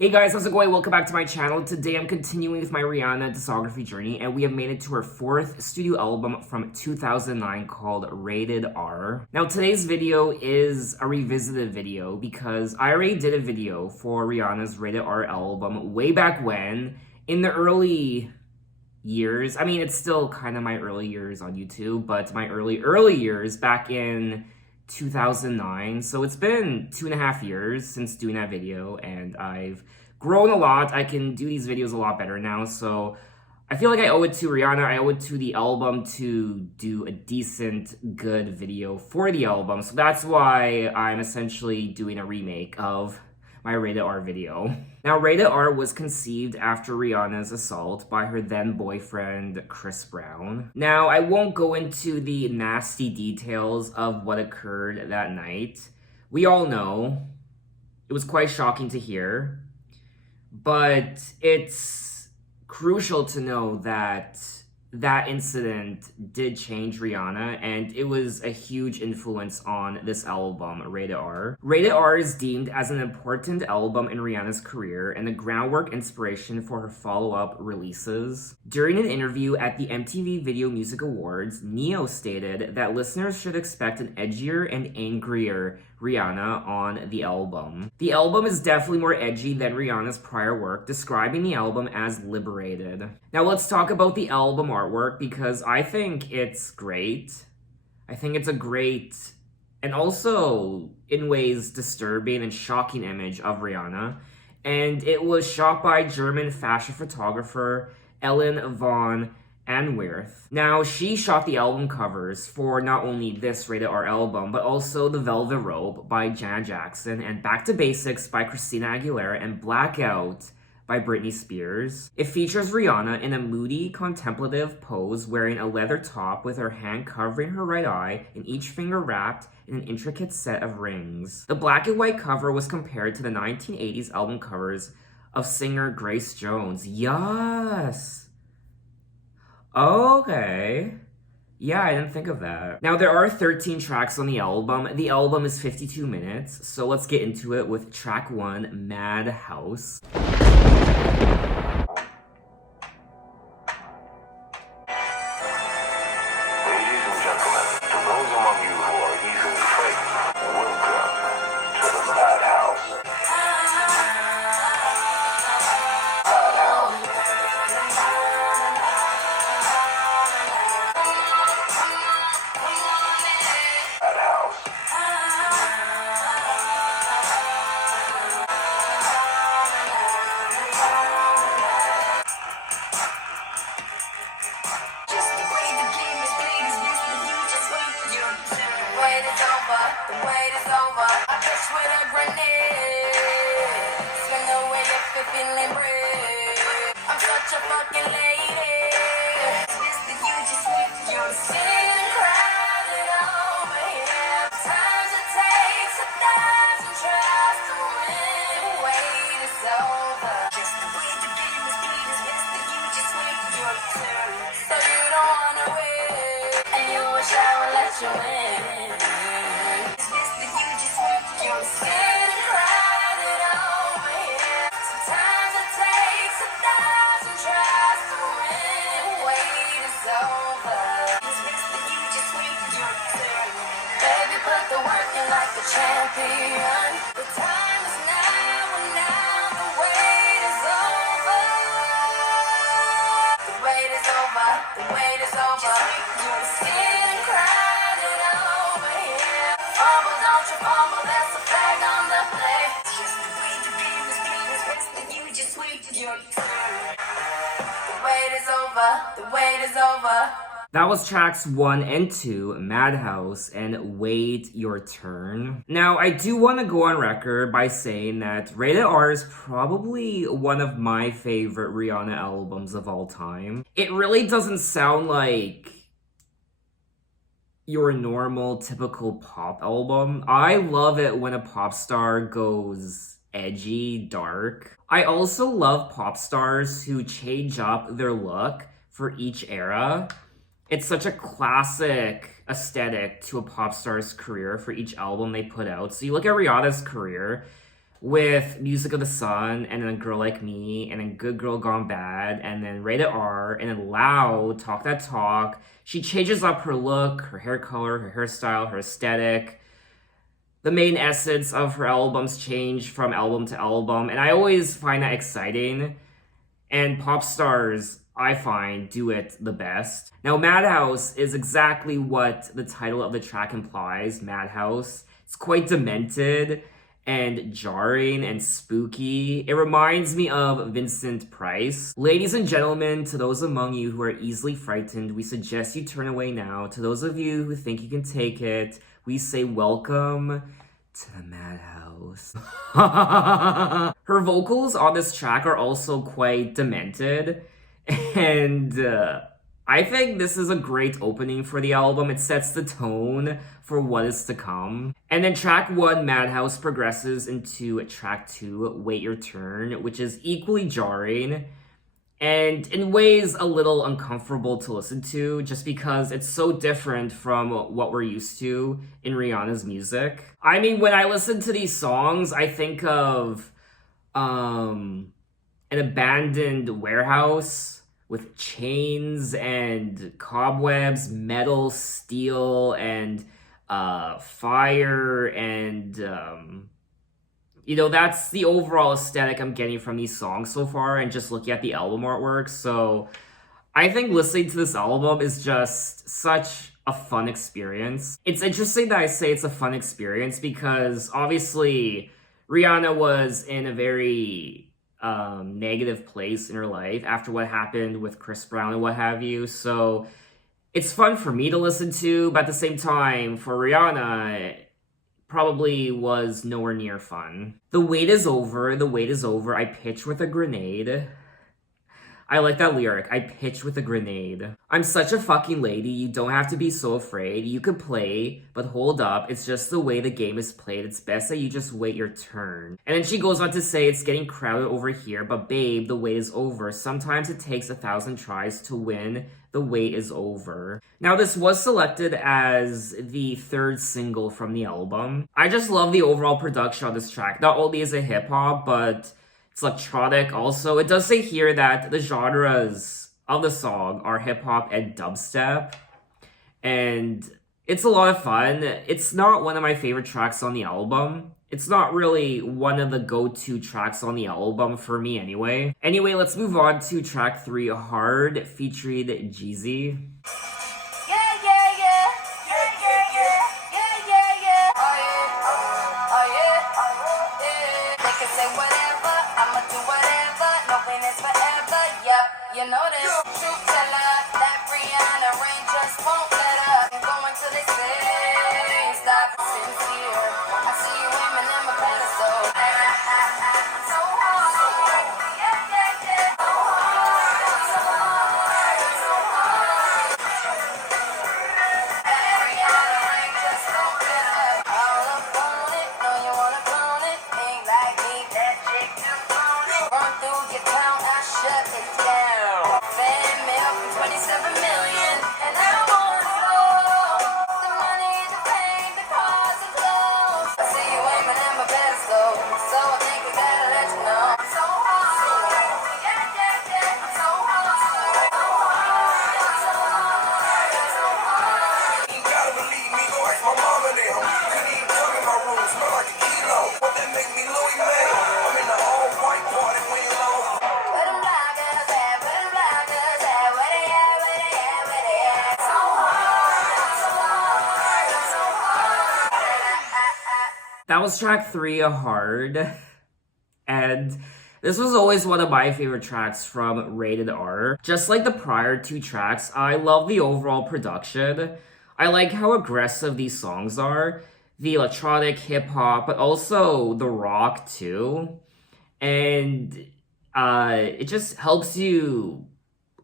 Hey guys, how's it going? Welcome back to my channel. Today I'm continuing with my Rihanna discography journey, and we have made it to her fourth studio album from 2009 called Rated R. Now today's video is a revisited video because I already did a video for Rihanna's Rated R album way back when, in the early years. I mean, it's still kind of my early years on YouTube, but my early years back in 2009. So it's been 2.5 years since doing that video, and I've grown a lot. I can do these videos a lot better now, so I feel like I owe it to Rihanna, I owe it to the album to do a decent, good video for the album. So that's why I'm essentially doing a remake of my Rated R video. Now, Rated R was conceived after Rihanna's assault by her then boyfriend, Chris Brown. Now, I won't go into the nasty details of what occurred that night. We all know. It was quite shocking to hear. But it's crucial to know that that incident did change Rihanna, and it was a huge influence on this album, Rated R. Rated R is deemed as an important album in Rihanna's career and the groundwork inspiration for her follow-up releases. During an interview at the MTV Video Music Awards, Ne-Yo stated that listeners should expect an edgier and angrier Rihanna on the album. The album is definitely more edgy than Rihanna's prior work, describing the album as liberated. Now let's talk about the album artwork because I think it's great. I think it's a great and also in ways disturbing and shocking image of Rihanna. And it was shot by German fashion photographer Ellen von Anwerth. Now, she shot the album covers for not only this Rated R album, but also The Velvet Rope by Janet Jackson, and Back to Basics by Christina Aguilera, and Blackout by Britney Spears. It features Rihanna in a moody, contemplative pose wearing a leather top with her hand covering her right eye and each finger wrapped in an intricate set of rings. The black and white cover was compared to the 1980s album covers of singer Grace Jones. Yes! Okay. Yeah, I didn't think of that. Now, there are 13 tracks on the album. The album is 52 minutes, so let's get into it with track 1, Madhouse. The wait is over. I catch with a grenade. Swing away if you're feeling brave. I'm such a fucking lady. This that you just with your skin crowded over here. Times it takes 1,000 tries to win. Wait is over. Just the way the game is played is best that you just wait your turn. So you don't wanna win, and you wish I would let you win. Champion. The time is now, and now the wait is over. The wait is over. The wait is over. Your skin crowded over here. Fumble, don't you fumble. That's a flag on the play. Just the way the game is played is best that you just wait your turn. The wait is over. The wait is over. That was tracks 1 and 2, Madhouse and Wait Your Turn. Now, I do want to go on record by saying that Rated R is probably one of my favorite Rihanna albums of all time. It really doesn't sound like your normal, typical pop album. I love it when a pop star goes edgy, dark. I also love pop stars who change up their look for each era. It's such a classic aesthetic to a pop star's career for each album they put out. So you look at Rihanna's career, with Music of the Sun, and then A Girl Like Me, and then Good Girl Gone Bad, and then Rated R, and then Loud, Talk That Talk. She changes up her look, her hair color, her hairstyle, her aesthetic. The main essence of her albums change from album to album, and I always find that exciting. And pop stars, I find, do it the best. Now, Madhouse is exactly what the title of the track implies, Madhouse. It's quite demented and jarring and spooky. It reminds me of Vincent Price. Ladies and gentlemen, to those among you who are easily frightened, we suggest you turn away now. To those of you who think you can take it, we say welcome to the Madhouse. Her vocals on this track are also quite demented, and I think this is a great opening for the album. It sets the tone for what is to come. And then track 1, Madhouse, progresses into track 2, Wait Your Turn, which is equally jarring and in ways a little uncomfortable to listen to, just because it's so different from what we're used to in Rihanna's music. I mean, when I listen to these songs, I think of an abandoned warehouse with chains and cobwebs, metal, steel, and fire, and that's the overall aesthetic I'm getting from these songs so far, and just looking at the album artwork. So I think listening to this album is just such a fun experience. It's interesting that I say it's a fun experience because obviously Rihanna was in a very negative place in her life after what happened with Chris Brown and what have you. So it's fun for me to listen to, but at the same time, for Rihanna, probably was nowhere near fun. The wait is over, the wait is over, I pitch with a grenade. I like that lyric, I pitch with a grenade. I'm such a fucking lady, you don't have to be so afraid. You can play, but hold up, it's just the way the game is played. It's best that you just wait your turn. And then she goes on to say, it's getting crowded over here, but babe, the wait is over. Sometimes it takes 1,000 tries to win. The wait is over. Now, this was selected as the 3rd single from the album. I just love the overall production of this track. Not only is it hip-hop, but it's electronic also. It does say here that the genres of the song are hip-hop and dubstep. And it's a lot of fun. It's not one of my favorite tracks on the album. It's not really one of the go-to tracks on the album for me anyway. Anyway, let's move on to track 3, Hard, featuring Jeezy. You know this, truth teller, that Rihanna rain just won't let up. I'm going till they say stop, sincere. I see you aiming at my pedestal. So hard, yeah, yeah, yeah. So hard, so hard, so hard. That Rihanna rain just won't let up. All up on it, know you wanna clone it. Ain't like me, that chick too on it. Run through your town, I shut it down. Fan mail from 27 million, and I want it all. The money, the fame, the cars, the clothes. I see you aiming at my pedestal, so I think I gotta let you know. I'm so hard, yeah, yeah, yeah. I'm so hard, so hard, so hard, so hard. You gotta believe me, go ask my mom and them. Couldn't even come in my room, smell like a kilo. What that make me Louis May? I'm in the all-white party, we ain't low. Where them bloggers at? Where them bloggers at? Where they at? Where they at? Where they at? So hard, so hard, so hard. That was track 3, Hard. And this was always one of my favorite tracks from Rated R. Just like the prior 2 tracks, I love the overall production. I like how aggressive these songs are. The electronic, hip-hop, but also the rock too. And it just helps you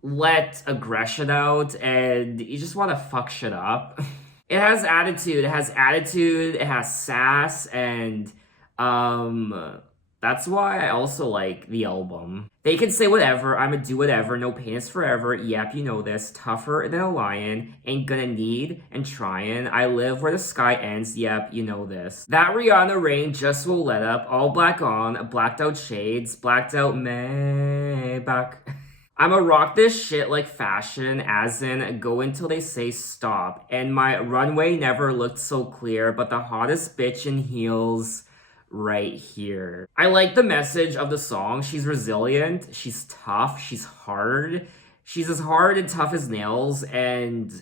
let aggression out, and you just want to fuck shit up. It has attitude, it has sass, and That's why I also like the album. They can say whatever, I'ma do whatever, no pain is forever, yep, you know this, tougher than a lion, ain't gonna need and trying, I live where the sky ends, yep, you know this. That Rihanna rain just will let up, all black on, blacked out shades, blacked out Maybach. I'ma rock this shit like fashion, as in go until they say stop, and my runway never looked so clear, but the hottest bitch in heels right here. I like the message of the song. She's resilient, she's tough, she's hard. She's as hard and tough as nails, and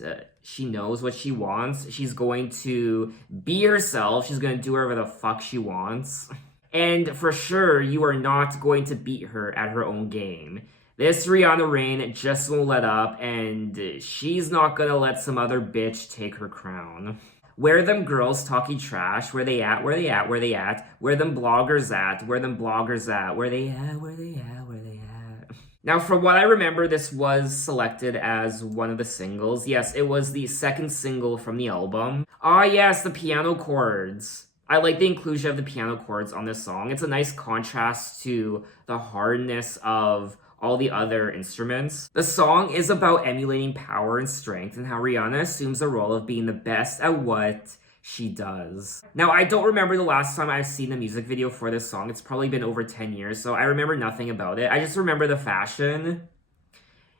she knows what she wants. She's going to be herself. She's going to do whatever the fuck she wants. And for sure, you are not going to beat her at her own game. This Rihanna Rain just won't let up, and she's not gonna let some other bitch take her crown. Where them girls talking trash? Where they at? Where they at? Where they at? Where them bloggers at? Where them bloggers at? Where they at? Where they at? Where they at? Now, from what I remember, this was selected as one of the singles. Yes, it was the second single from the album. Ah, yes, the piano chords. I like the inclusion of the piano chords on this song. It's a nice contrast to the hardness of all the other instruments. The song is about emulating power and strength and how Rihanna assumes the role of being the best at what she does. Now, I don't remember the last time I've seen the music video for this song. It's probably been over 10 years, so I remember nothing about it. I just remember the fashion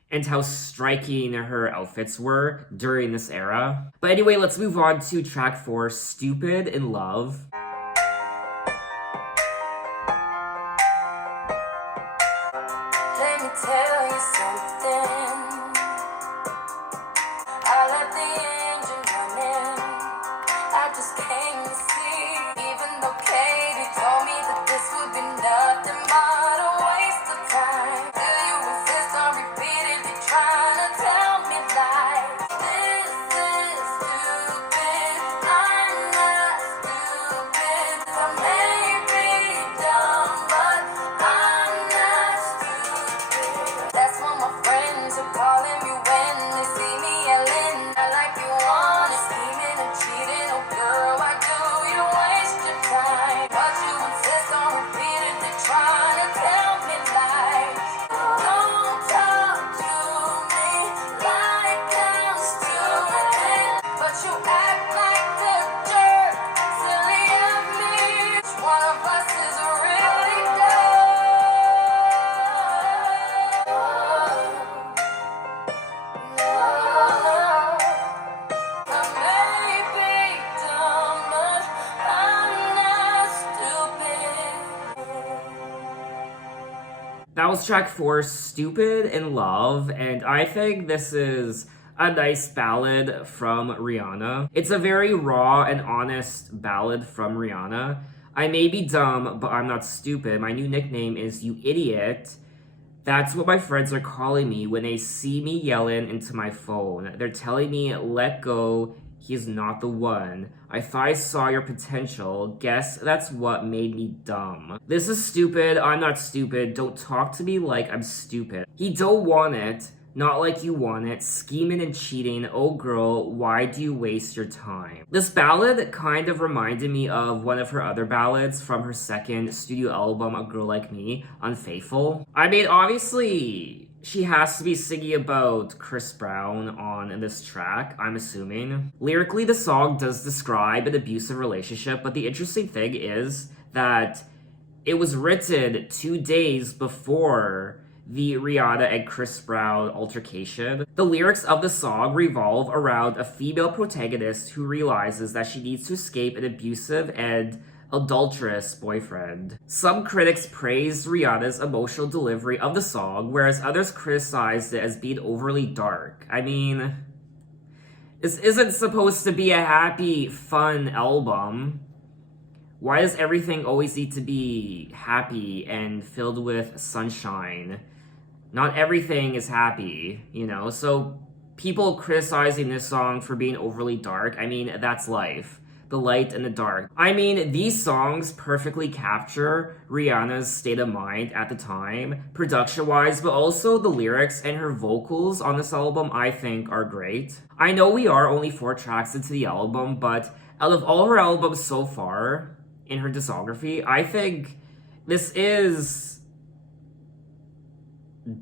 and how striking her outfits were during this era. But anyway, let's move on to track 4, Stupid in Love. Let me tell you something. I let the engine running. I just came to see. Even though Katie told me that this would be nothing but a waste of time. Do you insist on repeatedly trying to tell me lies? This is stupid. I'm not stupid. I may be dumb, but I'm not stupid. That's what my friends are calling me when they see me yelling. I like you wanna scheming and cheating. Oh girl, why do you waste your time? But you insist on repeatedly trying to tell me lies. Don't talk to me like I'm stupid, but you act like a jerk, silly of me. Which one of us is really That was track 4, Stupid in Love, and I think this is a nice ballad from Rihanna. It's a very raw and honest ballad from Rihanna. I may be dumb, but I'm not stupid. My new nickname is You Idiot. That's what my friends are calling me when they see me yelling into my phone. They're telling me, let go, he's not the one. I thought I saw your potential. Guess that's what made me dumb. This is stupid, I'm not stupid. Don't talk to me like I'm stupid. He don't want it, not like you want it. Scheming and cheating, oh girl, why do you waste your time? This ballad kind of reminded me of one of her other ballads from her second studio album, A Girl Like Me, Unfaithful. I mean, obviously, she has to be singing about Chris Brown on this track, I'm assuming. Lyrically, the song does describe an abusive relationship, but the interesting thing is that it was written 2 days before the Rihanna and Chris Brown altercation. The lyrics of the song revolve around a female protagonist who realizes that she needs to escape an abusive and adulterous boyfriend. Some critics praised Rihanna's emotional delivery of the song, whereas others criticized it as being overly dark. I mean, this isn't supposed to be a happy, fun album. Why does everything always need to be happy and filled with sunshine? Not everything is happy, you know? So people criticizing this song for being overly dark, I mean, that's life. The light and the dark. I mean, these songs perfectly capture Rihanna's state of mind at the time, production-wise, but also the lyrics and her vocals on this album, I think, are great. I know we are only 4 tracks into the album, but out of all her albums so far in her discography, I think This is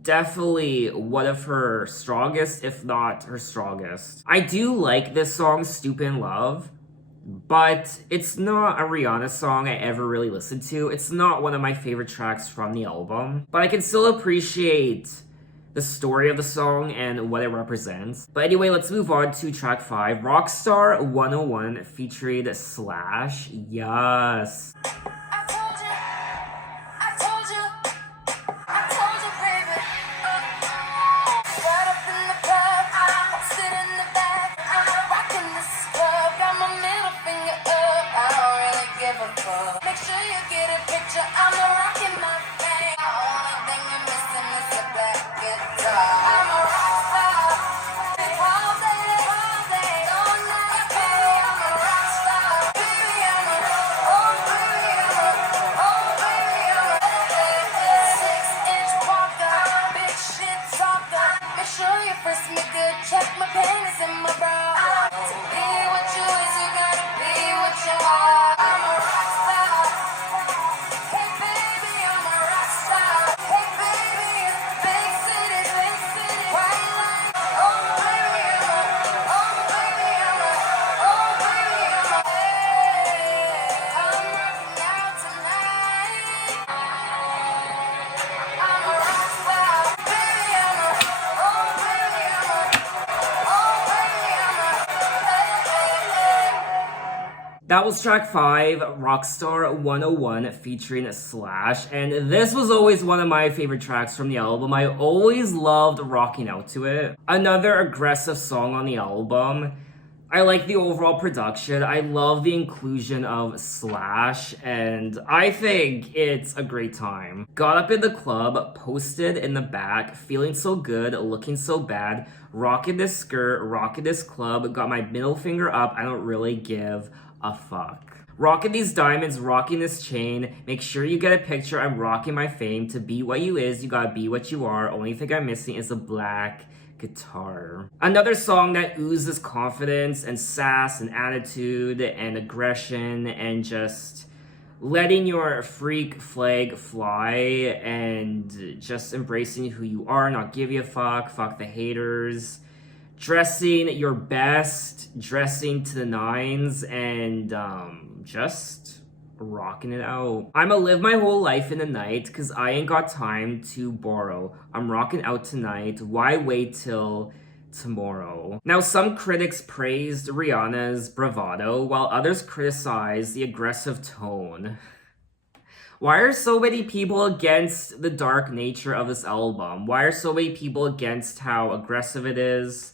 definitely one of her strongest, if not her strongest. I do like this song, Stupid in Love, but it's not a Rihanna song I ever really listened to. It's not one of my favorite tracks from the album, but I can still appreciate the story of the song and what it represents. But anyway, let's move on to track 5, Rockstar 101 featuring Slash. Yes. I told you, I told you, I told you, baby. Right up in the club, I sit in the back, I'm rocking this club, got my middle finger up. I don't really give a fuck. Make sure you get a picture. I'm rocking my thing. The only thing you're missing is a black guitar. I'm a rock star. All day, all night, baby. I'm a rock star. Baby, I'm a, oh baby, I'm a, oh baby, I'm a 6-inch walker, big shit talker. Make sure you first me good. Check my panties and my bra. To be what you is, you gotta be what you are. I'm a rock star. Hey baby, I'm a rock star. Hey baby, big city, white line. Oh baby, I'm a, oh baby, I'm a, oh baby, I'm a. Hey, I'm rocking out tonight. I'm a rock star. Baby, I'm a, oh baby, I'm a, oh baby, I'm a. Hey. That was track 5, Rockstar 101 featuring Slash, and this was always one of my favorite tracks from the album. I always loved rocking out to it. Another aggressive song on the album. I like the overall production. I love the inclusion of Slash, and I think it's a great time. Got up in the club, posted in the back, feeling so good, looking so bad, rocking this skirt, rocking this club, got my middle finger up, I don't really give a fuck. Rocking these diamonds, rocking this chain, make sure you get a picture, I'm rocking my fame. To be what you is, you gotta be what you are. Only thing I'm missing is a black guitar. Another song that oozes confidence and sass and attitude and aggression and just letting your freak flag fly and just embracing who you are, not give you a fuck the haters. Dressing your best, dressing to the nines, and just rocking it out. I'ma live my whole life in the night, cause I ain't got time to borrow. I'm rocking out tonight, why wait till tomorrow? Now, some critics praised Rihanna's bravado, while others criticized the aggressive tone. Why are so many people against the dark nature of this album? Why are so many people against how aggressive it is?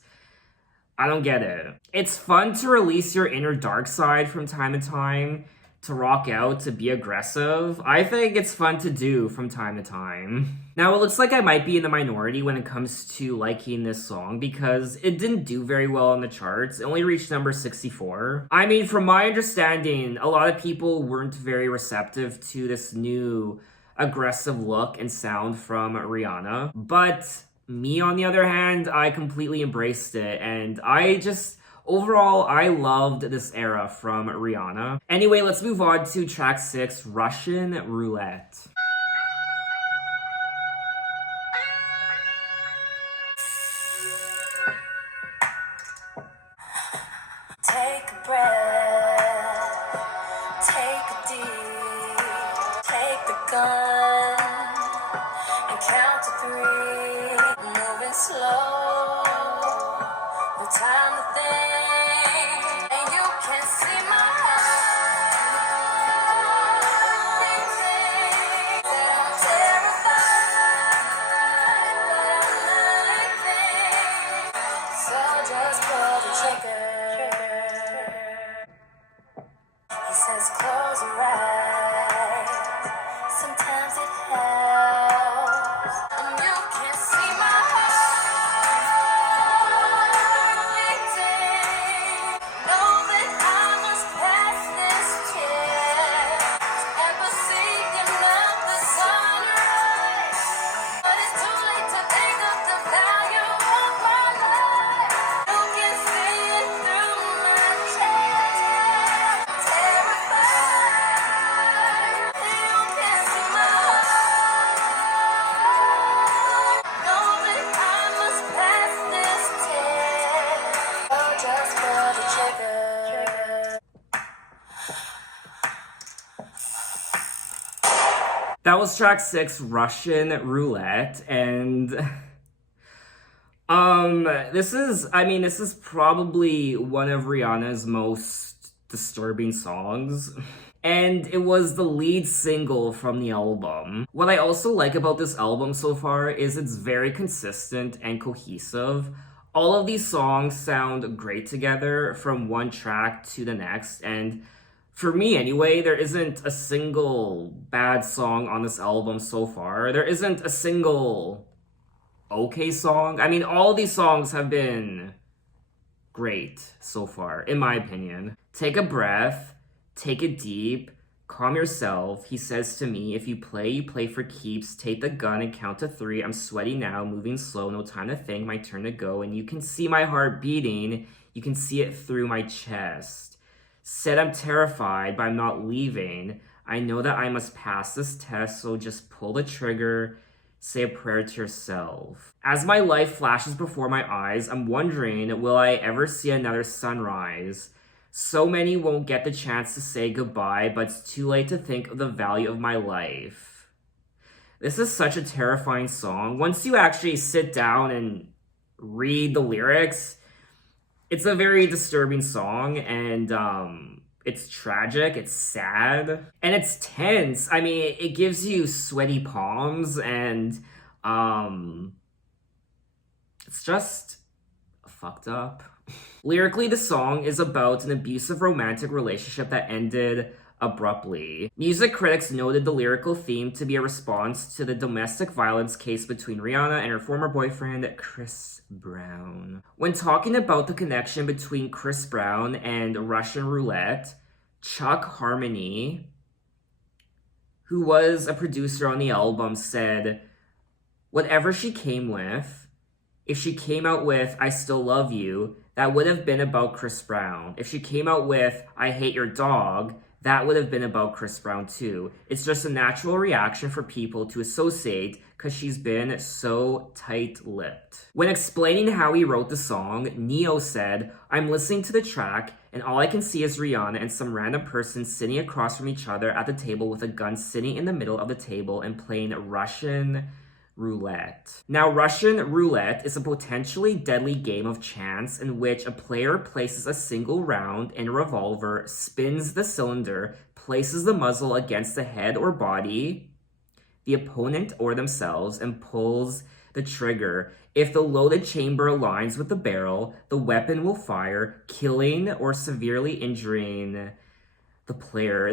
I don't get it. It's fun to release your inner dark side from time to time, to rock out, to be aggressive. I think it's fun to do from time to time. Now, it looks like I might be in the minority when it comes to liking this song because it didn't do very well on the charts. It only reached number 64. I mean, from my understanding, a lot of people weren't very receptive to this new aggressive look and sound from Rihanna. But me, on the other hand, I completely embraced it, and overall, I loved this era from Rihanna. Anyway, let's move on to track 6, Russian Roulette. Take a breath, take a deep, take the gun and count to 3, moving slow, no time to think, and you can see my eyes, that I'm terrified, but I'm nothing, so just pull the trigger. He says close your eyes, sometimes it helps. And you can see my That was track 6, Russian Roulette, and this is probably one of Rihanna's most disturbing songs. And it was the lead single from the album. What I also like about this album so far is it's very consistent and cohesive. All of these songs sound great together from one track to the next, and for me anyway, there isn't a single bad song on this album so far. There isn't a single okay song. I mean, all these songs have been great so far, in my opinion. Take a breath, take it deep, calm yourself. He says to me, if you play for keeps. Take the gun and count to 3. I'm sweaty now, moving slow, no time to think, my turn to go. And you can see my heart beating, you can see it through my chest. Said I'm terrified, but I'm not leaving. I know that I must pass this test, so just pull the trigger. Say a prayer to yourself. As my life flashes before my eyes, I'm wondering, will I ever see another sunrise? So many won't get the chance to say goodbye, but it's too late to think of the value of my life. This is such a terrifying song. Once you actually sit down and read the lyrics, it's a very disturbing song, and it's tragic, it's sad, and it's tense. I mean, it gives you sweaty palms, and it's just fucked up. Lyrically, the song is about an abusive romantic relationship that ended abruptly. Music critics noted the lyrical theme to be a response to the domestic violence case between Rihanna and her former boyfriend, Chris Brown. When talking about the connection between Chris Brown and Russian Roulette, Chuck Harmony, who was a producer on the album, said, whatever she came with, if she came out with I Still Love You, that would have been about Chris Brown. If she came out with I Hate Your Dog, that would have been about Chris Brown too. It's just a natural reaction for people to associate because she's been so tight-lipped. When explaining how he wrote the song, Neo said, I'm listening to the track and all I can see is Rihanna and some random person sitting across from each other at the table with a gun sitting in the middle of the table and playing Russian Roulette. Now, Russian Roulette is a potentially deadly game of chance in which a player places a single round in a revolver, spins the cylinder, places the muzzle against the head or body, the opponent or themselves, and pulls the trigger. If the loaded chamber aligns with the barrel, the weapon will fire, killing or severely injuring the player.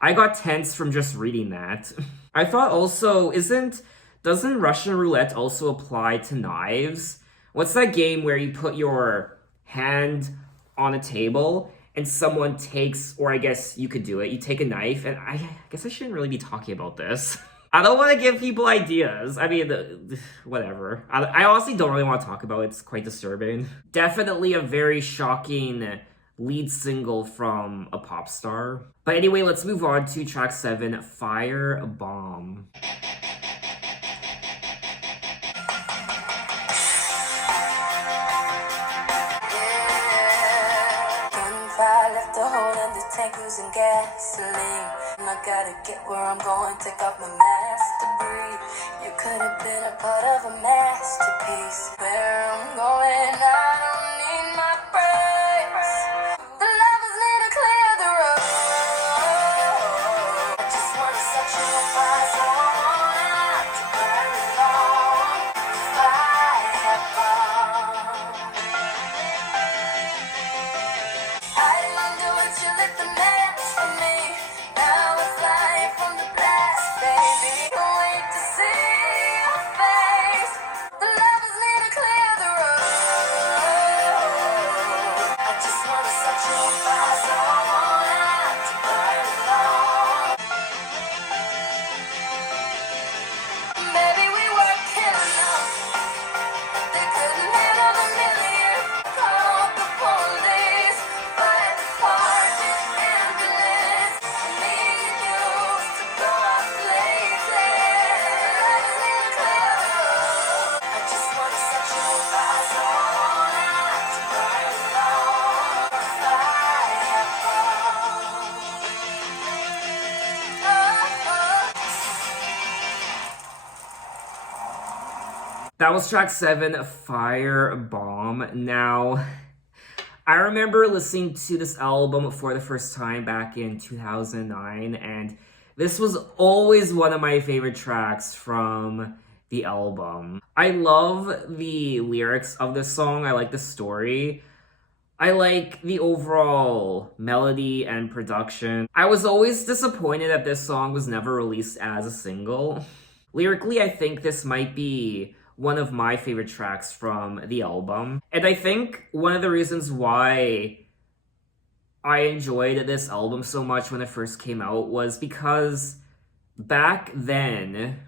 I got tense from just reading that. I thought also, doesn't Russian Roulette also apply to knives? What's that game where you put your hand on a table and someone takes, or I guess you could do it, you take a knife, and I guess I shouldn't really be talking about this. I don't want to give people ideas. I mean, whatever. I honestly don't really want to talk about it. It's quite disturbing. Definitely a very shocking lead single from a pop star. But anyway, let's move on to track 7, Fire Bomb. Gunfire left a hole in the tank, losing gasoline. I gotta get where I'm going, take off my mask to breathe. You could have been a part of a masterpiece. Where I'm going, I don't need my brakes. The lovers need to clear the road. I just wanna set you on fire, so I want to burn it all. Fire bomb. I didn't do it, you lit the match for me. Now we're flying from the blast, baby. Can't wait to see your face. The lovers need to That was track 7, Fire Bomb. Now, I remember listening to this album for the first time back in 2009, and this was always one of my favorite tracks from the album. I love the lyrics of this song, I like the story. I like the overall melody and production. I was always disappointed that this song was never released as a single. Lyrically, I think this might be one of my favorite tracks from the album. And I think one of the reasons why I enjoyed this album so much when it first came out was because back then,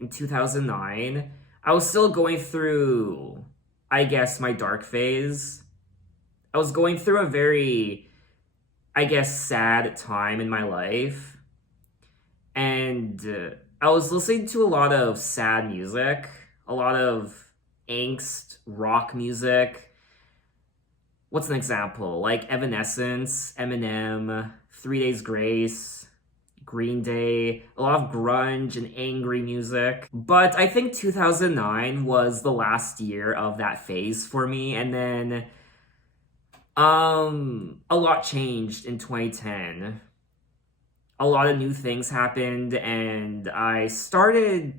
in 2009, I was still going through, I guess, my dark phase. I was going through a very, I guess, sad time in my life. And I was listening to a lot of sad music, a lot of angst, rock music. What's an example? Like Evanescence, Eminem, 3 Days Grace, Green Day, a lot of grunge and angry music. But I think 2009 was the last year of that phase for me, and then a lot changed in 2010. A lot of new things happened, and I started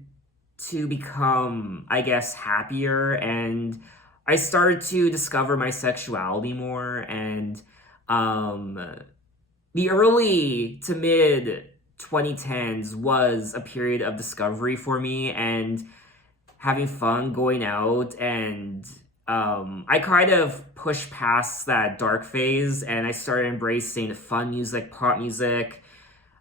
to become, I guess, happier, and I started to discover my sexuality more, and the early to mid 2010s was a period of discovery for me and having fun going out, and I kind of pushed past that dark phase and I started embracing fun music, pop music,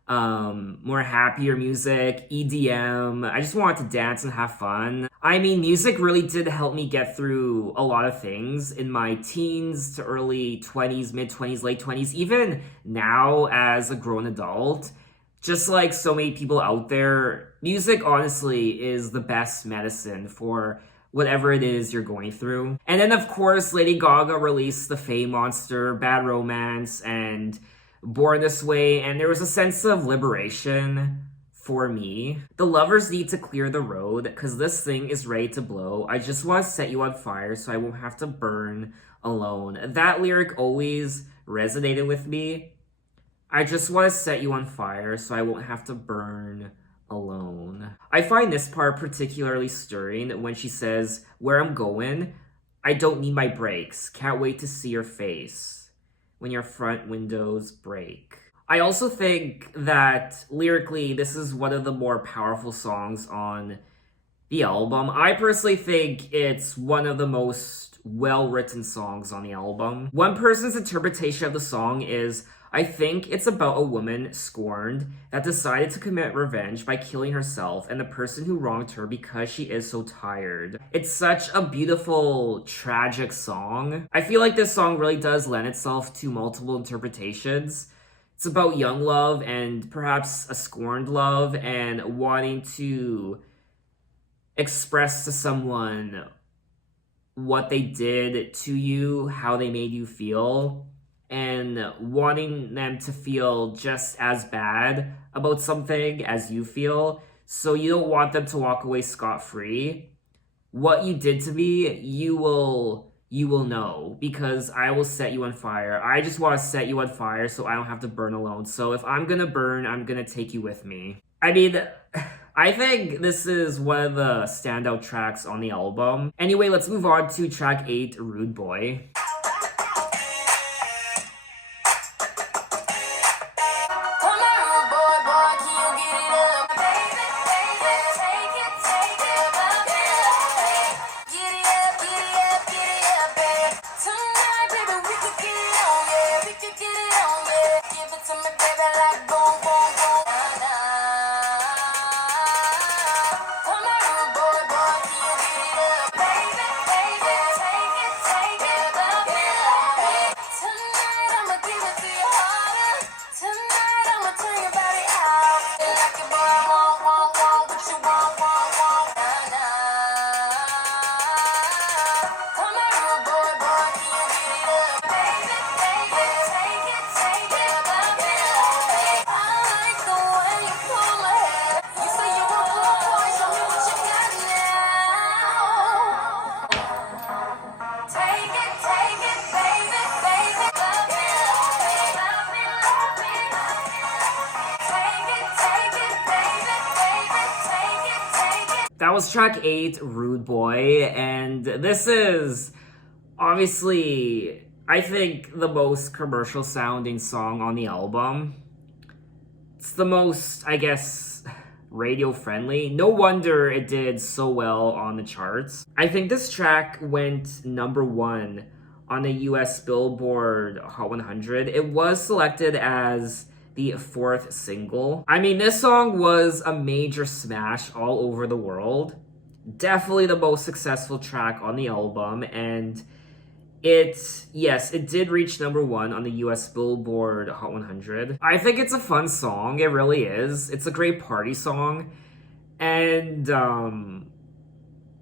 more happier music, EDM. I just wanted to dance and have fun. I mean, music really did help me get through a lot of things in my teens to early 20s, mid 20s, late 20s, even now as a grown adult. Just like so many people out there, music honestly is the best medicine for whatever it is you're going through. And then of course, Lady Gaga released The Fame Monster, Bad Romance, and Born This Way, and there was a sense of liberation for me. The lovers need to clear the road, because this thing is ready to blow. I just want to set you on fire so I won't have to burn alone. That lyric always resonated with me. I just want to set you on fire so I won't have to burn alone. I find this part particularly stirring when she says, "Where I'm going, I don't need my brakes. Can't wait to see your face when your front windows break." I also think that lyrically, this is one of the more powerful songs on the album. I personally think it's one of the most well-written songs on the album. One person's interpretation of the song is, I think it's about a woman scorned that decided to commit revenge by killing herself and the person who wronged her because she is so tired. It's such a beautiful, tragic song. I feel like this song really does lend itself to multiple interpretations. It's about young love and perhaps a scorned love and wanting to express to someone what they did to you, how they made you feel, and wanting them to feel just as bad about something as you feel, so you don't want them to walk away scot-free. What you did to me, you will know, because I will set you on fire. I just want to set you on fire so I don't have to burn alone. So if I'm gonna burn, I'm gonna take you with me. I mean, I think this is one of the standout tracks on the album. Anyway, let's move on to track 8, Rude Boy. That was track 8, Rude Boy, and this is obviously, I think, the most commercial sounding song on the album. It's the most, I guess, radio friendly. No wonder it did so well on the charts. I think this track went number 1 on the US Billboard Hot 100. It was selected as the 4th single. I mean, this song was a major smash all over the world. Definitely the most successful track on the album, and it did reach number 1 on the US Billboard Hot 100. I think it's a fun song, it really is. It's a great party song, and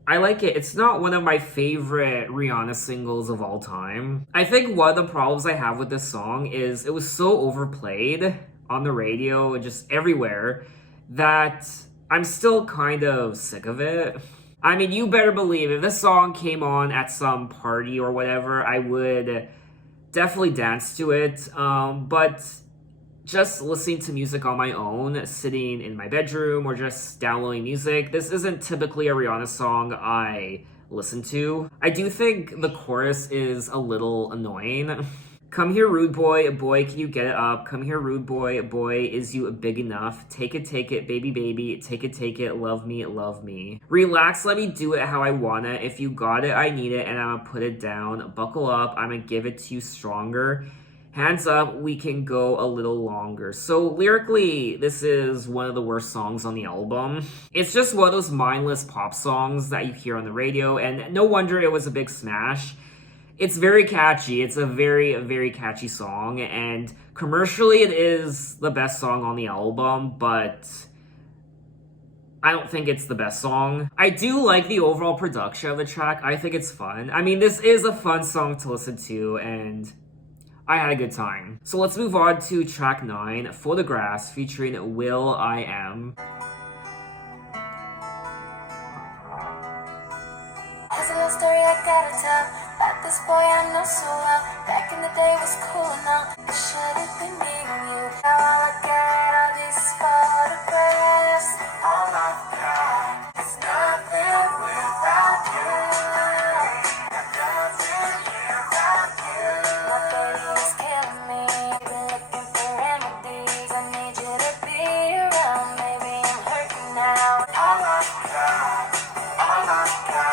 I like it. It's not one of my favorite Rihanna singles of all time. I think one of the problems I have with this song is it was so overplayed on the radio and just everywhere that I'm still kind of sick of it. I mean, you better believe if this song came on at some party or whatever, I would definitely dance to it. But just listening to music on my own, sitting in my bedroom, or just downloading music, this isn't typically a Rihanna song I listen to. I do think the chorus is a little annoying. Come here, rude boy, boy, can you get it up? Come here, rude boy, boy, is you big enough? Take it, baby, baby, take it, love me, love me. Relax, let me do it how I wanna. If you got it, I need it, and I'ma put it down. Buckle up, I'ma give it to you stronger. Hands up, we can go a little longer. So lyrically, this is one of the worst songs on the album. It's just one of those mindless pop songs that you hear on the radio, and no wonder it was a big smash. It's very catchy. It's a very, very catchy song, and commercially it is the best song on the album, but I don't think it's the best song. I do like the overall production of the track. I think it's fun. I mean, this is a fun song to listen to, and I had a good time. So let's move on to track 9, Photographs, featuring Will I Am. There's a little story I gotta tell about this boy I know so well. Back in the day was cool now. It should have been me and you. Now I look at all these photographs. Oh my God, it's nothing without you. Nothing without you. My baby is killing me. Been looking for remedies. I need you to be around. Maybe I'm hurting now. Oh my God, oh my God.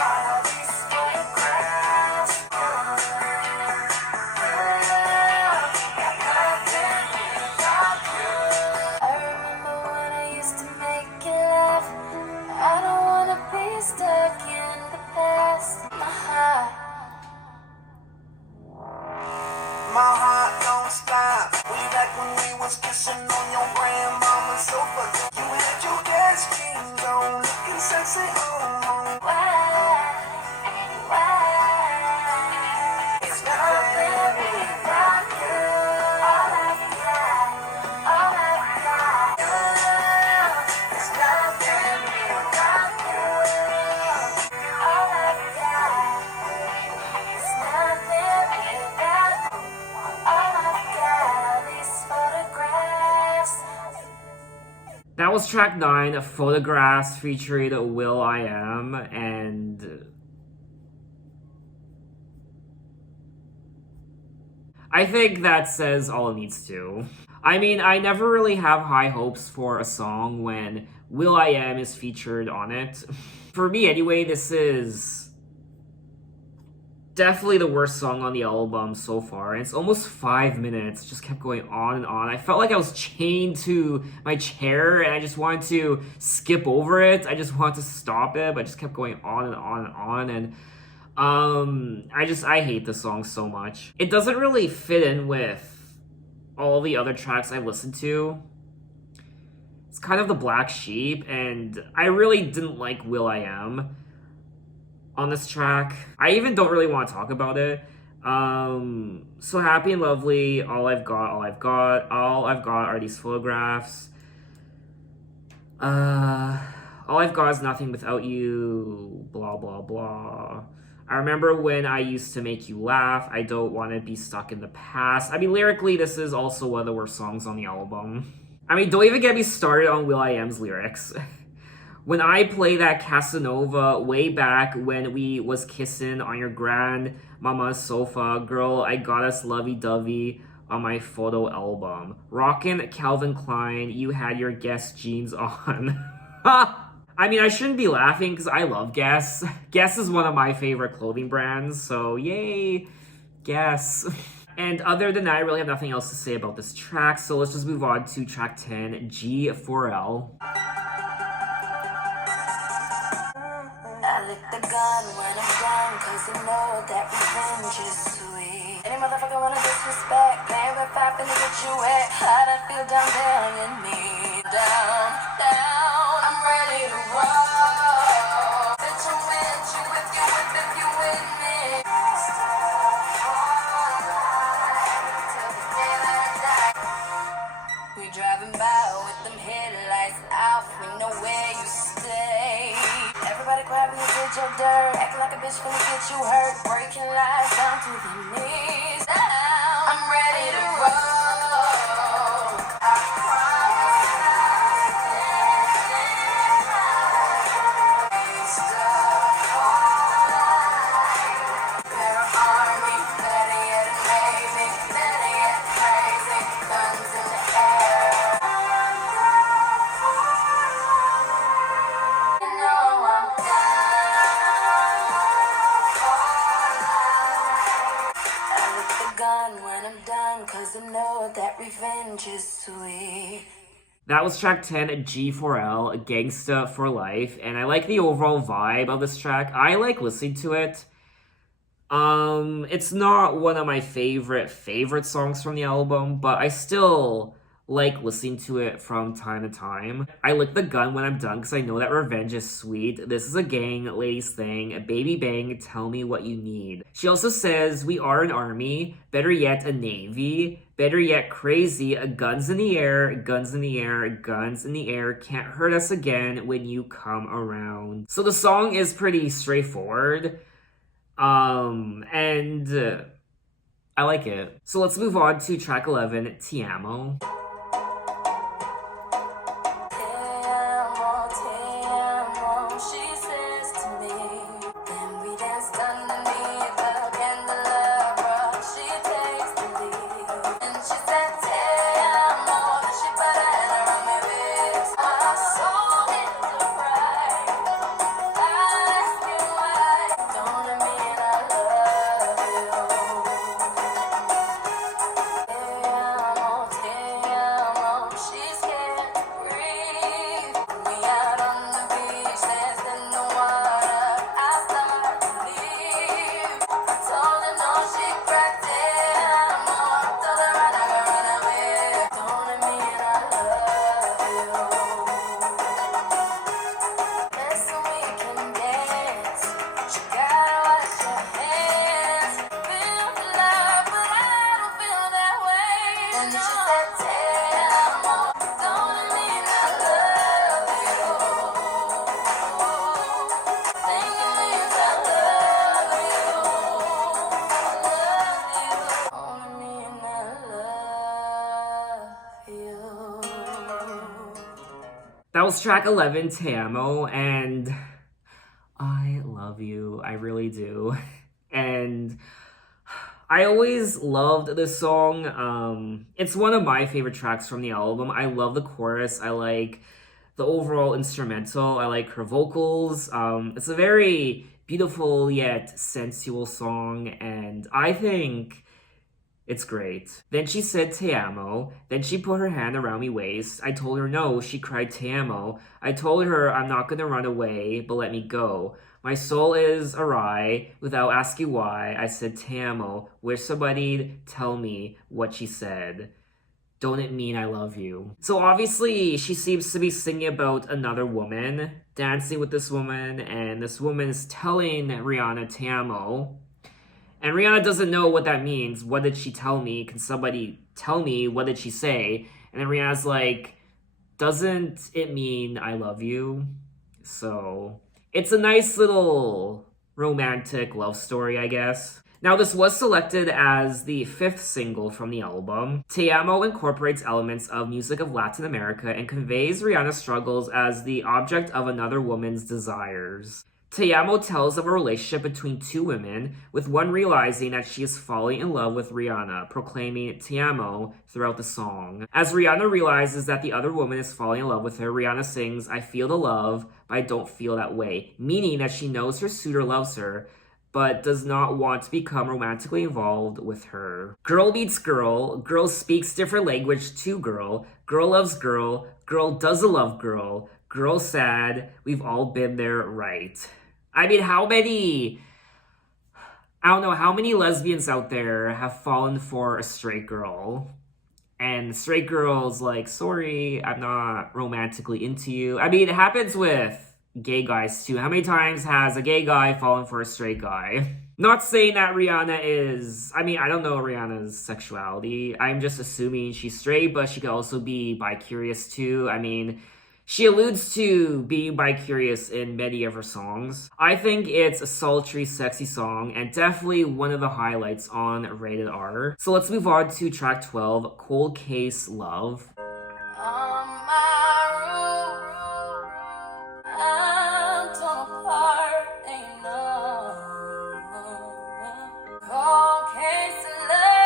My heart don't stop. Way back when we was kissing on your grandmama's sofa. You had your gas jeans on, looking sexy on. Why? It's nothing without you. All I've got. It's nothing without you. All I've got. It's nothing without you. That was track 9, Photographs, featuring Will I Am, and I think that says all it needs to. I mean, I never really have high hopes for a song when Will I Am is featured on it. For me anyway, this is definitely the worst song on the album so far. And it's almost 5 minutes, just kept going on and on. I felt like I was chained to my chair and I just wanted to skip over it. I just wanted to stop it, but it just kept going on and on and on. And I hate this song so much. It doesn't really fit in with all the other tracks I've listened to. It's kind of the black sheep, and I really didn't like Will I Am on this track. I even don't really want to talk about it. So Happy and Lovely, all I've got are these photographs. All I've got is Nothing Without You, blah blah blah. I remember when I used to make you laugh. I don't want to be stuck in the past. I mean, lyrically, this is also one of the worst songs on the album. I mean, don't even get me started on Will I Am's lyrics. When I play that Casanova way back when we was kissing on your grandmama's sofa, girl, I got us lovey-dovey on my photo album. Rockin' Calvin Klein, you had your Guess jeans on. I mean, I shouldn't be laughing because I love Guess. Guess is one of my favorite clothing brands, so yay, Guess. And other than that, I really have nothing else to say about this track, so let's just move on to track 10, G4L. I lick the gun when I'm done, cause you know that revenge is sweet. Any motherfucker wanna disrespect, playing with fire finna get you wet. How that feel down down in me? Down, down, I'm ready to roll. Bitch, I'm with you if you with me. Till the daylight die. We driving by with them headlights out, we know where you stay. Everybody grabbing you with your dirt, acting like a bitch finna get you hurt, breaking lies down to the knees. Down, I'm ready to roll. I promise ain't stuck all night. They're an army, better yet a navy, better yet crazy, guns in the air. You know I'm I lick the gun when I'm done, cause I know that revenge is sweet. That was track 10, G4L, Gangsta for Life, and I like the overall vibe of this track. I like listening to it. It's not one of my favorite songs from the album, but I still like listening to it from time to time. I lick the gun when I'm done because I know that revenge is sweet. This is a gang ladies thing. Baby bang, tell me what you need. She also says, we are an army, better yet a navy, better yet crazy, guns in the air, guns in the air, guns in the air, can't hurt us again when you come around. So the song is pretty straightforward. And I like it. So let's move on to track 11, Tiamo. Tiamo, she says to me. Then we danced underneath the candelabra. She takes the lead. And she said, Tiamo. Then she put her hand around my waist. My soul is alright. I ask you why. Don't it mean I love you? Tiamo, she's can't breathe. We out on the beach, danced in the water. I start to leave. I told her no, she cracked Tiamo. Told her I'm not gonna run away. Don't it mean I love you? Yes, we can dance. You gotta wash your hands. Feel the love, but I don't feel that way. And she said, Tiamo, don't it mean I love you? Think it means I love you. Don't it mean I love you? That was track 11, Tiamo, and I love you. I really do. And I always loved this song. It's one of my favorite tracks from the album. I love the chorus. I like the overall instrumental. I like her vocals. It's a very beautiful yet sensual song, and I think it's great. Then she said Te amo. Then she put her hand around me waist. I told her no. She cried Te amo. I told her I'm not gonna run away, but let me go. My soul is awry. Without asking why, I said Te amo. Wish somebody tell me what she said. Don't it mean I love you? So obviously she seems to be singing about another woman, dancing with this woman, and this woman is telling Rihanna Te amo. And Rihanna doesn't know what that means. What did she tell me? Can somebody tell me? What did she say? And then Rihanna's like, doesn't it mean I love you? So it's a nice little romantic love story, I guess. Now, this was selected as the 5th single from the album. Tiamo incorporates elements of music of Latin America and conveys Rihanna's struggles as the object of another woman's desires. Tiamo tells of a relationship between two women, with one realizing that she is falling in love with Rihanna, proclaiming Tiamo throughout the song. As Rihanna realizes that the other woman is falling in love with her, Rihanna sings, "I feel the love, but I don't feel that way," meaning that she knows her suitor loves her, but does not want to become romantically involved with her. Girl meets girl, girl speaks different language to girl, girl loves girl, girl doesn't love girl, girl sad, we've all been there, right? I mean, how many lesbians out there have fallen for a straight girl? And straight girls like, sorry, I'm not romantically into you. I mean, it happens with gay guys too. How many times has a gay guy fallen for a straight guy? Not saying that Rihanna is... I mean, I don't know Rihanna's sexuality. I'm just assuming she's straight, but she could also be bi-curious too. I mean, she alludes to being bi-curious in many of her songs. I think it's a sultry, sexy song, and definitely one of the highlights on Rated R. So let's move on to track 12, Cold Case Love. On my roof, I'm torn apart, ain't no cold case of love.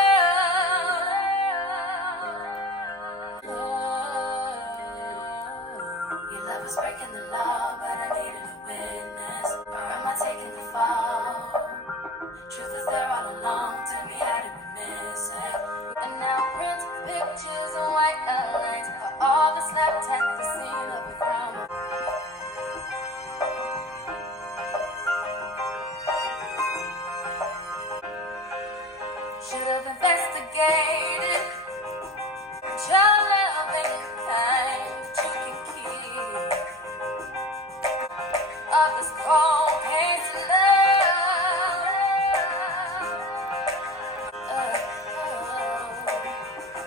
Your love is breaking the law, but I needed a witness. Or am I taking the fall? Truth is there all along, tell me how did we miss it? And now print pictures and white lines are all that's left at the scene of a crime. Should have investigated your love and kind that you can keep of this cold case of love.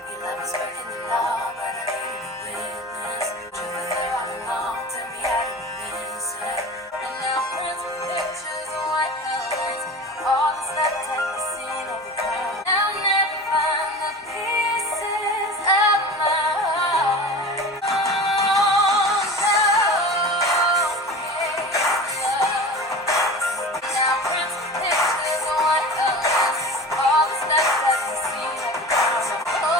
Your love is breaking the law, but I needed a witness. Truth is there all along, tell me how did we miss it? And now prints, pictures, and white lines are all that's left at the scene of the crime. I'll never find the pieces of my heart. Oh, no. Now prints, pictures, and white lines are all that's left at the scene of the crime.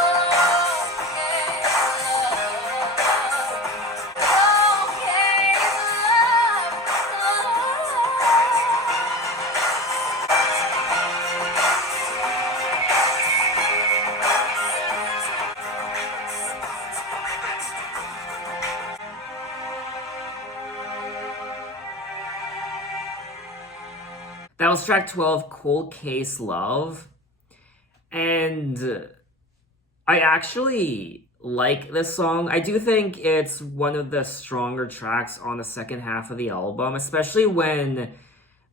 That was track 12, Cold Case Love. And I actually like this song. I do think it's one of the stronger tracks on the second half of the album, especially when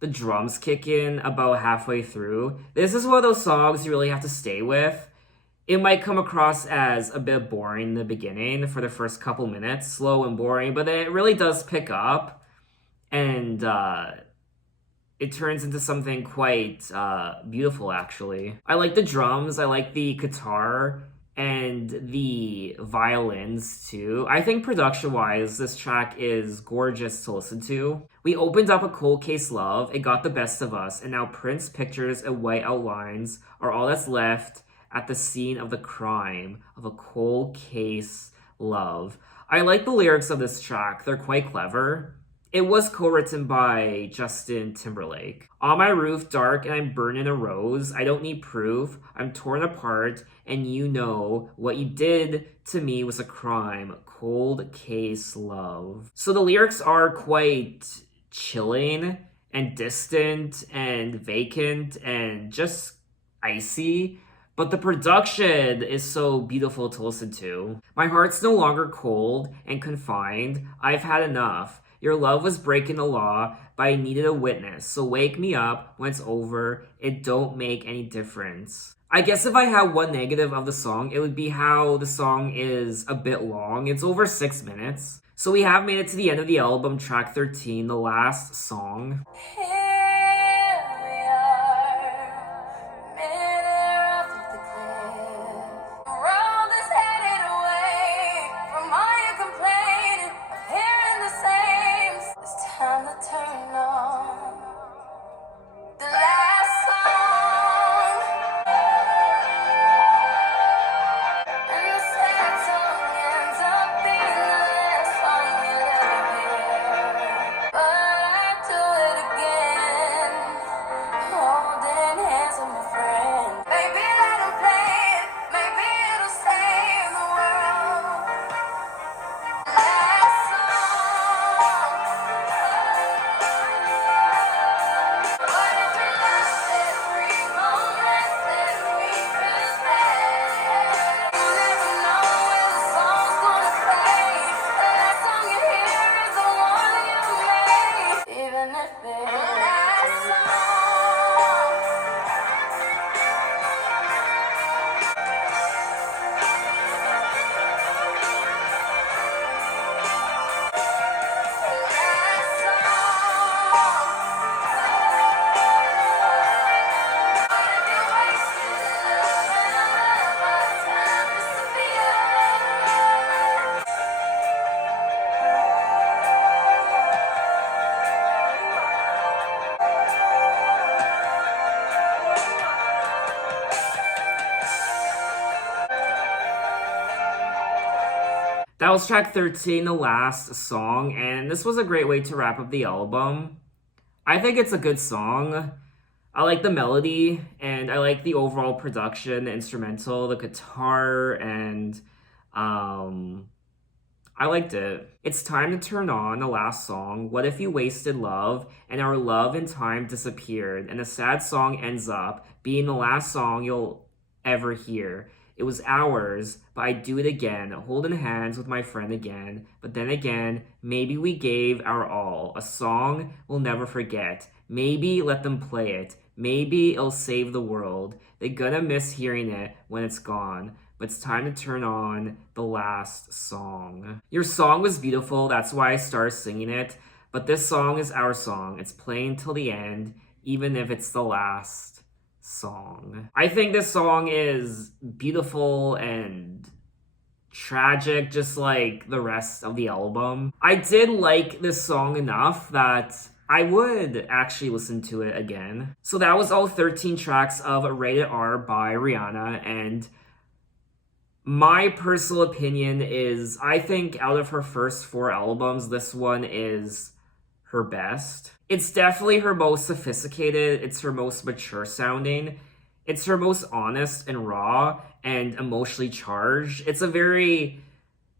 the drums kick in about halfway through. This is one of those songs you really have to stay with. It might come across as a bit boring in the beginning for the first couple minutes, slow and boring, but it really does pick up, and it turns into something quite beautiful, actually. I like the drums, I like the guitar, and the violins too. I think production-wise, this track is gorgeous to listen to. We opened up a Cold Case Love, it got the best of us, and now prints, pictures, and white outlines are all that's left at the scene of the crime of a cold case love. I like the lyrics of this track, they're quite clever. It was co-written by Justin Timberlake. On my roof, dark, and I'm burning a rose. I don't need proof. I'm torn apart, and you know what you did to me was a crime. Cold case love. So the lyrics are quite chilling and distant and vacant and just icy. But the production is so beautiful to listen to. My heart's no longer cold and confined. I've had enough. Your love was breaking the law, but I needed a witness. So wake me up when it's over. It don't make any difference. I guess if I had one negative of the song, it would be how the song is a bit long. It's over 6 minutes. So we have made it to the end of the album, track 13, the last song. Here we are, anything. Last song. Last song. If you wasted love and all of our time, this will be yours. That was track 13, the last song, and this was a great way to wrap up the album. I think it's a good song. I like the melody, and I like the overall production, the instrumental, the guitar, and I liked it. It's time to turn on the last song, What If You Wasted Love, and our love and time disappeared, and the sad song ends up being the last song you'll ever hear. It was ours, but I'd do it again, holding hands with my friend again. But then again, maybe we gave our all. A song we'll never forget. Maybe let them play it. Maybe it'll save the world. They're gonna miss hearing it when it's gone. But it's time to turn on the last song. Your song was beautiful, that's why I started singing it. But this song is our song. It's playing till the end, even if it's the last song. I think this song is beautiful and tragic, just like the rest of the album. I did like this song enough that I would actually listen to it again. So that was all 13 tracks of Rated R by Rihanna, and my personal opinion is I think out of her first 4 albums, this one is her best. It's definitely her most sophisticated, it's her most mature sounding, it's her most honest and raw and emotionally charged. It's a very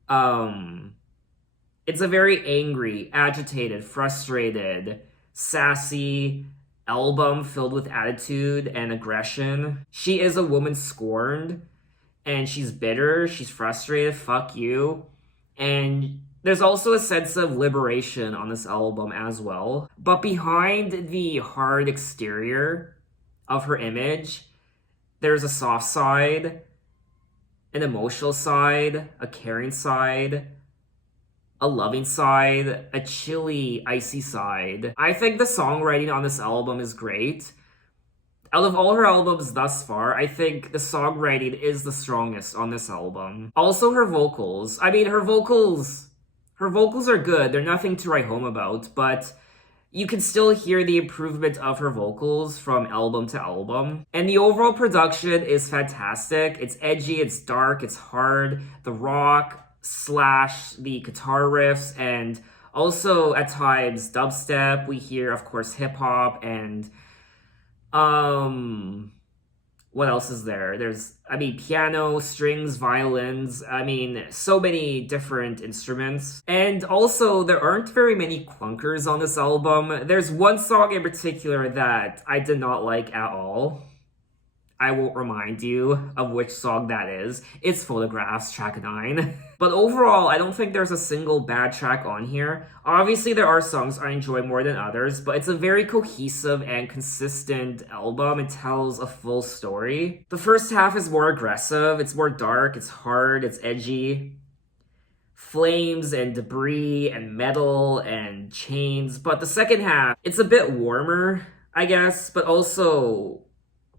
angry, agitated, frustrated, sassy album filled with attitude and aggression. She is a woman scorned, and she's bitter, she's frustrated, fuck you. And there's also a sense of liberation on this album as well. But behind the hard exterior of her image, there's a soft side, an emotional side, a caring side, a loving side, a chilly, icy side. I think the songwriting on this album is great. Out of all her albums thus far, I think the songwriting is the strongest on this album. Also her vocals. I mean, her vocals are good. They're nothing to write home about, but you can still hear the improvement of her vocals from album to album. And the overall production is fantastic. It's edgy, it's dark, it's hard. The rock / the guitar riffs, and also at times dubstep. We hear, of course, hip hop and what else is there? There's, piano, strings, violins, so many different instruments. And also, there aren't very many clunkers on this album. There's one song in particular that I did not like at all. I won't remind you of which song that is. It's Photographs, track 9. But overall, I don't think there's a single bad track on here. Obviously, there are songs I enjoy more than others, but it's a very cohesive and consistent album. It tells a full story. The first half is more aggressive, it's more dark, it's hard, it's edgy. Flames and debris and metal and chains. But the second half, it's a bit warmer, I guess, but also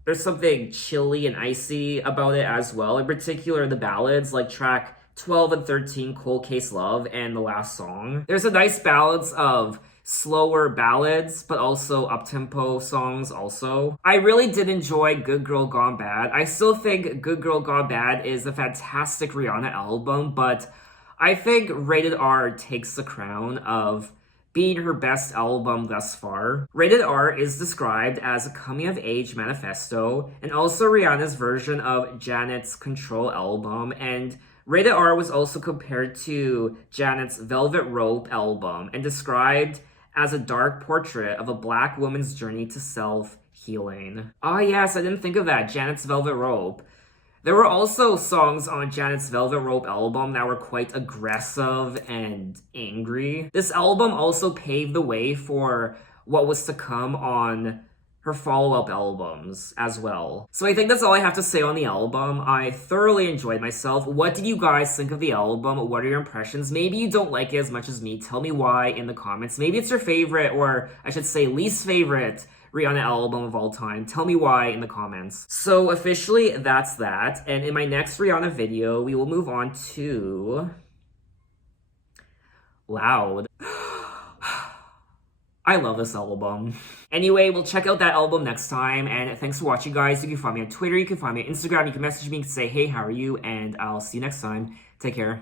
there's something chilly and icy about it as well. In particular, the ballads like track 12 and 13, Cold Case Love, and the last song. There's a nice balance of slower ballads, but also up-tempo songs also. I really did enjoy Good Girl Gone Bad. I still think Good Girl Gone Bad is a fantastic Rihanna album, but I think Rated R takes the crown of being her best album thus far. Rated R is described as a coming-of-age manifesto and also Rihanna's version of Janet's Control album, and Rated R was also compared to Janet's Velvet Rope album and described as a dark portrait of a Black woman's journey to self-healing. Ah yes, I didn't think of that, Janet's Velvet Rope. There were also songs on Janet's Velvet Rope album that were quite aggressive and angry. This album also paved the way for what was to come on her follow-up albums as well. So I think that's all I have to say on the album. I thoroughly enjoyed myself. What did you guys think of the album? What are your impressions? Maybe you don't like it as much as me. Tell me why in the comments. Maybe it's your favorite, or I should say least favorite Rihanna album of all time. Tell me why in the comments. So officially, that's that. And in my next Rihanna video, we will move on to Loud. I love this album. Anyway, we'll check out that album next time, and thanks for watching, guys. You can find me on Twitter, you can find me on Instagram, you can message me, you can say, hey, how are you? And I'll see you next time. Take care.